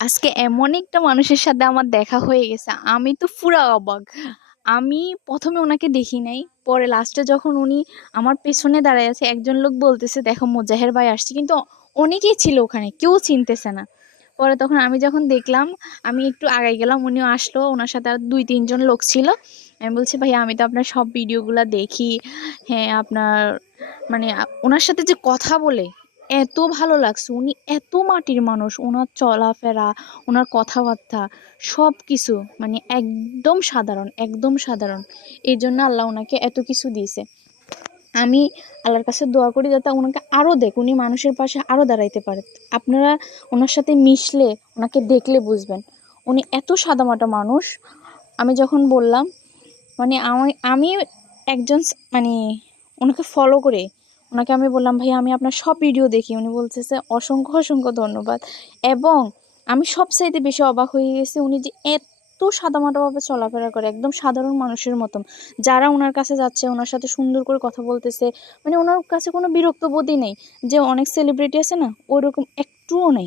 আজকে এমন একটা মানুষের সাথে আমার দেখা হয়ে গেছে, আমি তো পুরা অবাক। আমি প্রথমে ওনাকে দেখি নাই, পরে লাস্টে যখন উনি আমার পেছনে দাঁড়ায় আছে, একজন লোক বলতেছে দেখো মোজাহের ভাই আসছে, কিন্তু অনেকেই ছিল ওখানে, কেউ চিনতেছে না। পরে তখন আমি যখন দেখলাম, আমি একটু আগাই গেলাম, উনিও আসলো, ওনার সাথে আর দুই তিনজন লোক ছিল। আমি বলছি ভাই আমি তো আপনার সব ভিডিওগুলা দেখি। হ্যাঁ আপনার মানে ওনার সাথে যে কথা বলে এত ভালো লাগছে, উনি এত মাটির মানুষ, ওনার চলাফেরা, ওনার কথাবার্তা সব কিছু মানে একদম সাধারণ, একদম সাধারণ। এই জন্য আল্লাহ ওনাকে এত কিছু দিয়েছে। আমি আল্লাহর কাছে দোয়া করি যাতে ওনাকে আরো দেখ, উনি মানুষের পাশে আরো দাঁড়াইতে পারে। আপনারা ওনার সাথে মিশলে, ওনাকে দেখলে বুঝবেন উনি এত সাদামাটা মানুষ। আমি যখন বললাম মানে আমি একজন মানে ওনাকে ফলো করে ওনাকে আমি বললাম ভাই আমি আপনার সব ভিডিও দেখি, উনি বলতেছে অসংখ্য অসংখ্য ধন্যবাদ। এবং আমি সবচাইতে বেশি অবাক হয়ে গেছি, উনি যে এত সাদামাটাভাবে চলাফেরা করে একদম সাধারণ মানুষের মতন। যারা ওনার কাছে যাচ্ছে ওনার সাথে সুন্দর করে কথা বলতেছে, মানে ওনার কাছে কোনো বিরক্ত বোধই নেই। যে অনেক সেলিব্রিটি আছে না, ওইরকম একটুও নেই।